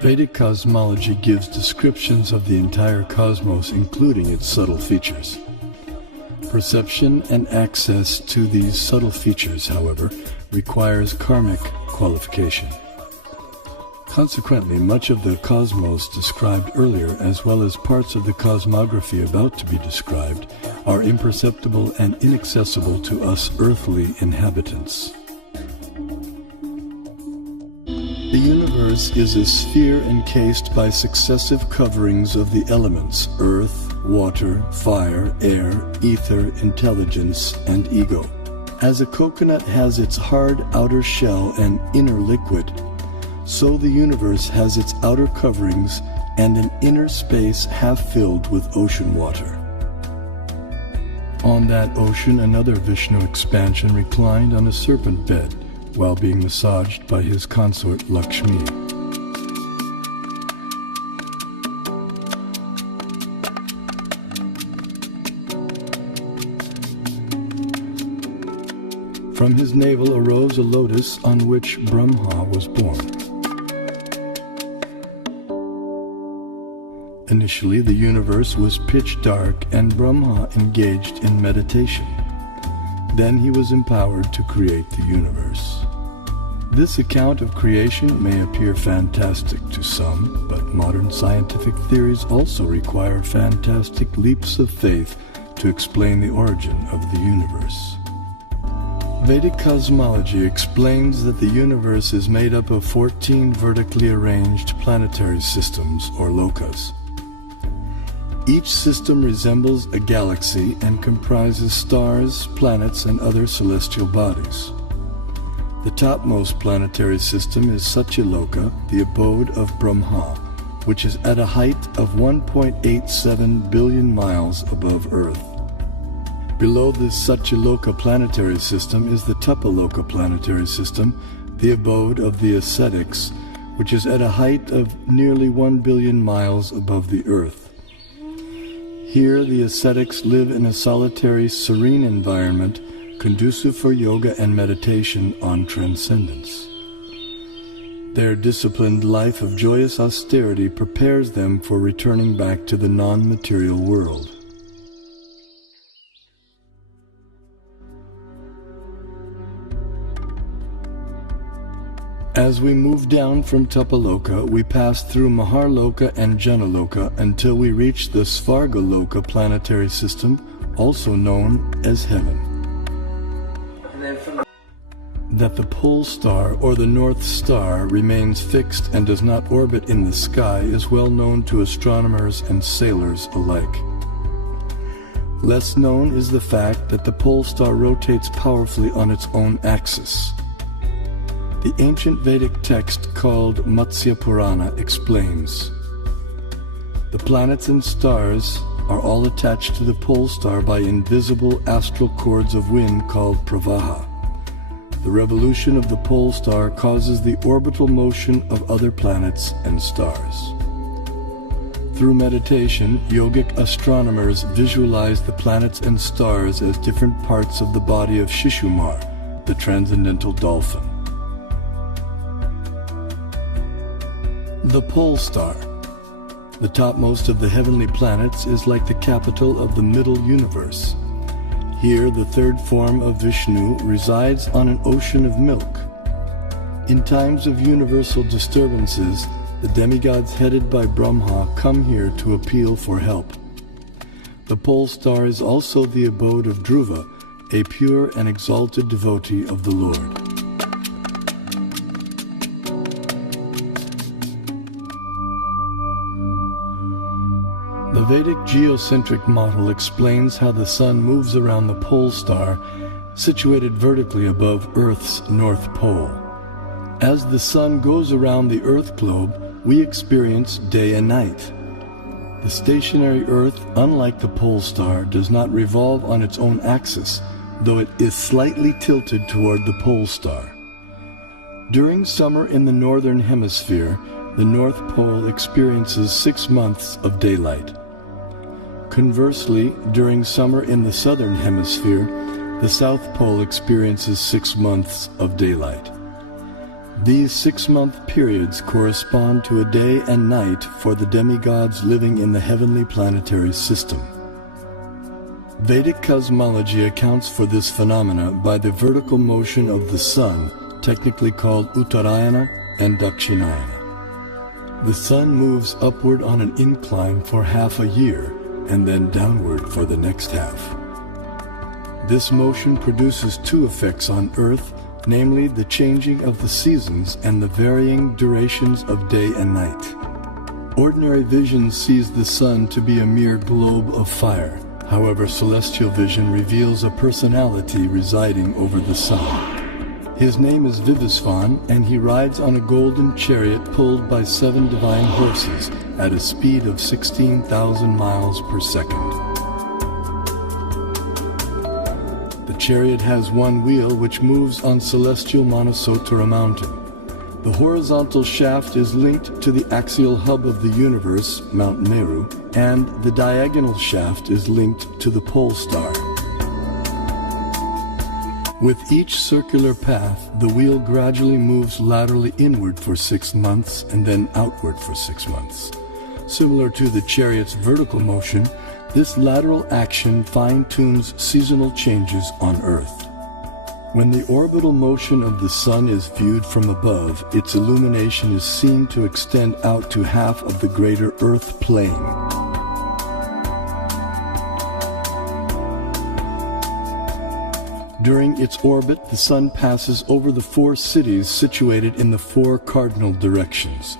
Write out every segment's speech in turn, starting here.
Vedic cosmology gives descriptions of the entire cosmos, including its subtle features. Perception and access to these subtle features, however, requires karmic qualification. Consequently, much of the cosmos described earlier, as well as parts of the cosmography about to be described, are imperceptible and inaccessible to us earthly inhabitants. The universe is a sphere encased by successive coverings of the elements: earth, water, fire, air, ether, intelligence, and ego. As a coconut has its hard outer shell and inner liquid, so the universe has its outer coverings and an inner space half filled with ocean water. On that ocean, another Vishnu expansion reclined on a serpent bed while being massaged by his consort Lakshmi. From his navel arose a lotus on which Brahma was born. Initially, the universe was pitch dark and Brahma engaged in meditation. Then he was empowered to create the universe. This account of creation may appear fantastic to some, but modern scientific theories also require fantastic leaps of faith to explain the origin of the universe. Vedic cosmology explains that the universe is made up of 14 vertically arranged planetary systems, or lokas. Each system resembles a galaxy and comprises stars, planets, and other celestial bodies. The topmost planetary system is Satyaloka, the abode of Brahma, which is at a height of 1.87 billion miles above Earth. Below this Satyaloka planetary system is the Tapaloka planetary system, the abode of the ascetics, which is at a height of nearly 1 billion miles above the Earth. Here, the ascetics live in a solitary, serene environment conducive for yoga and meditation on transcendence. Their disciplined life of joyous austerity prepares them for returning back to the non-material world. As we move down from Tapaloka, we pass through Maharloka and Janaloka until we reach the Svargaloka planetary system, also known as Heaven. That the pole star, or the North Star, remains fixed and does not orbit in the sky is well known to astronomers and sailors alike. Less known is the fact that the pole star rotates powerfully on its own axis. The ancient Vedic text called Matsya Purana explains, the planets and stars are all attached to the pole star by invisible astral cords of wind called pravaha. The revolution of the pole star causes the orbital motion of other planets and stars. Through meditation, yogic astronomers visualize the planets and stars as different parts of the body of Shishumar, the transcendental dolphin. The pole star, the topmost of the heavenly planets, is like the capital of the middle universe. Here, the third form of Vishnu resides on an ocean of milk. In times of universal disturbances, the demigods headed by Brahma come here to appeal for help. The pole star is also the abode of Dhruva, a pure and exalted devotee of the Lord. The Vedic geocentric model explains how the sun moves around the pole star, situated vertically above Earth's north pole. As the sun goes around the Earth globe, we experience day and night. The stationary Earth, unlike the pole star, does not revolve on its own axis, though it is slightly tilted toward the pole star. During summer in the northern hemisphere, the North Pole experiences 6 months of daylight. Conversely, during summer in the southern hemisphere, the South Pole experiences 6 months of daylight. These 6-month periods correspond to a day and night for the demigods living in the heavenly planetary system. Vedic cosmology accounts for this phenomena by the vertical motion of the sun, technically called Uttarayana and Dakshinayana. The sun moves upward on an incline for half a year and then downward for the next half. This motion produces two effects on Earth, namely the changing of the seasons and the varying durations of day and night. Ordinary vision sees the sun to be a mere globe of fire. However, celestial vision reveals a personality residing over the sun. His name is Vivasvan, and he rides on a golden chariot pulled by 7 divine horses at a speed of 16,000 miles per second. The chariot has one wheel which moves on celestial Manasottara mountain. The horizontal shaft is linked to the axial hub of the universe, Mount Meru, and the diagonal shaft is linked to the pole star. With each circular path, the wheel gradually moves laterally inward for 6 months and then outward for 6 months. Similar to the chariot's vertical motion, this lateral action fine-tunes seasonal changes on Earth. When the orbital motion of the sun is viewed from above, its illumination is seen to extend out to half of the greater Earth plane. During its orbit, the sun passes over the 4 cities situated in the 4 cardinal directions.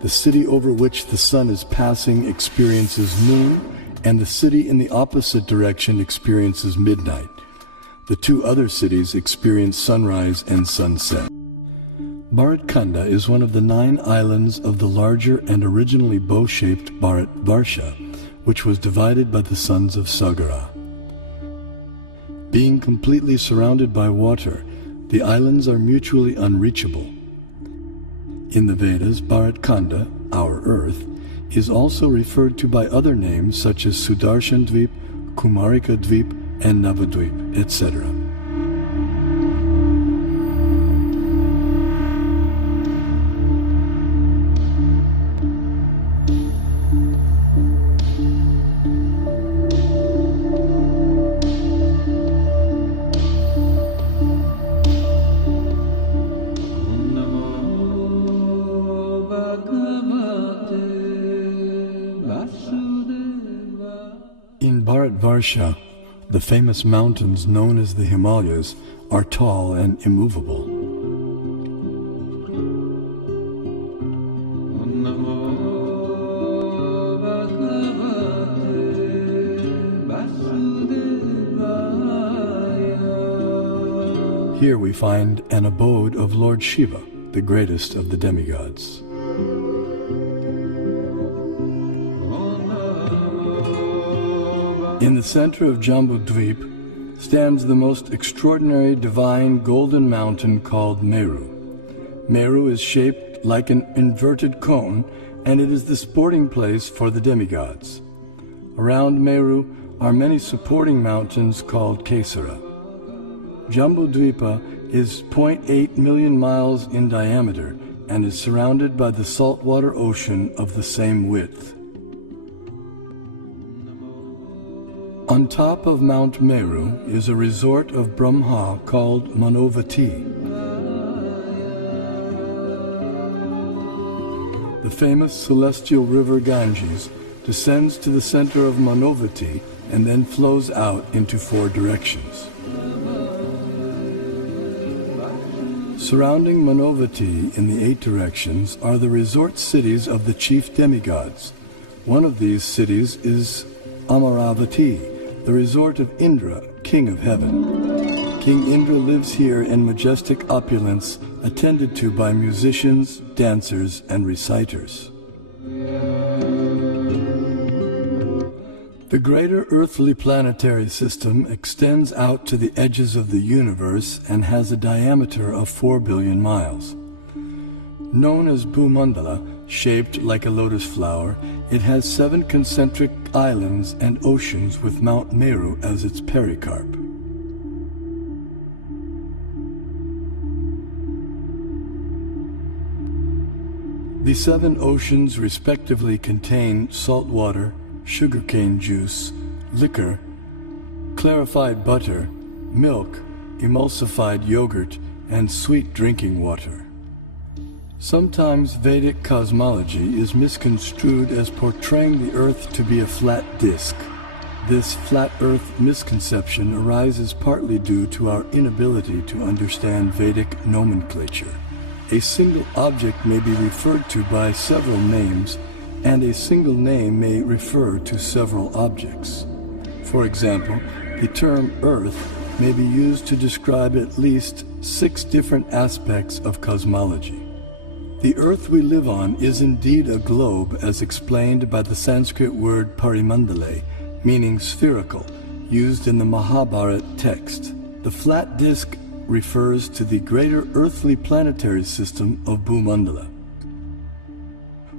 The city over which the sun is passing experiences noon, and the city in the opposite direction experiences midnight. The 2 other cities experience sunrise and sunset. Bharatkanda is one of the 9 islands of the larger and originally bow-shaped Bharatvarsha, which was divided by the sons of Sagara. Being completely surrounded by water, the islands are mutually unreachable. In the Vedas, Bharatkanda, our Earth, is also referred to by other names such as Sudarshan Dvip, Kumarika Dvip, and Navadvip, etc. In Bharatvarsha, the famous mountains known as the Himalayas are tall and immovable. Here we find an abode of Lord Shiva, the greatest of the demigods. In the center of Jambudvip stands the most extraordinary divine golden mountain called Meru. Meru is shaped like an inverted cone, and it is the sporting place for the demigods. Around Meru are many supporting mountains called Kesara. Jambudvipa is 0.8 million miles in diameter and is surrounded by the saltwater ocean of the same width. On top of Mount Meru is a resort of Brahma called Manovati. The famous celestial river Ganges descends to the center of Manovati and then flows out into 4 directions. Surrounding Manovati in the 8 directions are the resort cities of the chief demigods. One of these cities is Amaravati, the resort of Indra, king of heaven. King Indra lives here in majestic opulence, attended to by musicians, dancers, and reciters. The greater earthly planetary system extends out to the edges of the universe and has a diameter of 4 billion miles. Known as Bhumandala, shaped like a lotus flower, it has 7 concentric islands and oceans with Mount Meru as its pericarp. The 7 oceans respectively contain salt water, sugarcane juice, liquor, clarified butter, milk, emulsified yogurt, and sweet drinking water. Sometimes Vedic cosmology is misconstrued as portraying the Earth to be a flat disk. This flat Earth misconception arises partly due to our inability to understand Vedic nomenclature. A single object may be referred to by several names, and a single name may refer to several objects. For example, the term Earth may be used to describe at least 6 different aspects of cosmology. The Earth we live on is indeed a globe, as explained by the Sanskrit word parimandale, meaning spherical, used in the Mahabharata text. The flat disk refers to the greater earthly planetary system of Bhumandala.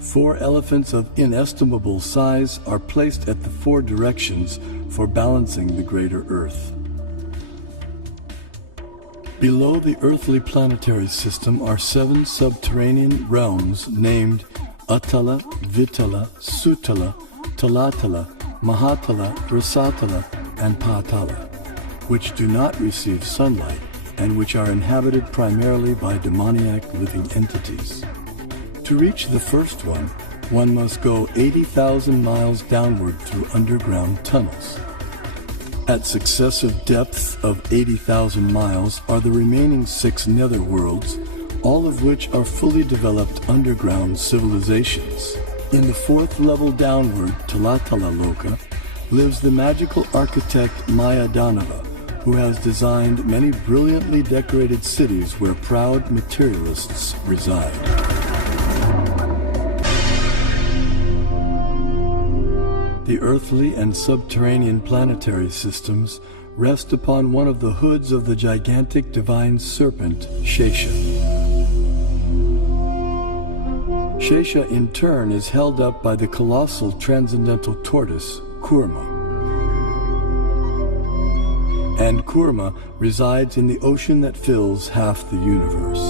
4 elephants of inestimable size are placed at the 4 directions for balancing the greater Earth. Below the earthly planetary system are 7 subterranean realms named Atala, Vitala, Sutala, Talatala, Mahatala, Rasatala, and Patala, which do not receive sunlight and which are inhabited primarily by demoniac living entities. To reach the first one must go 80,000 miles downward through underground tunnels. At successive depths of 80,000 miles are the remaining 6 netherworlds, all of which are fully developed underground civilizations. In the 4th level downward, Talatala Loka, lives the magical architect Mayadanava, who has designed many brilliantly decorated cities where proud materialists reside. The earthly and subterranean planetary systems rest upon one of the hoods of the gigantic divine serpent, Shesha. Shesha in turn is held up by the colossal transcendental tortoise, Kurma. And Kurma resides in the ocean that fills half the universe.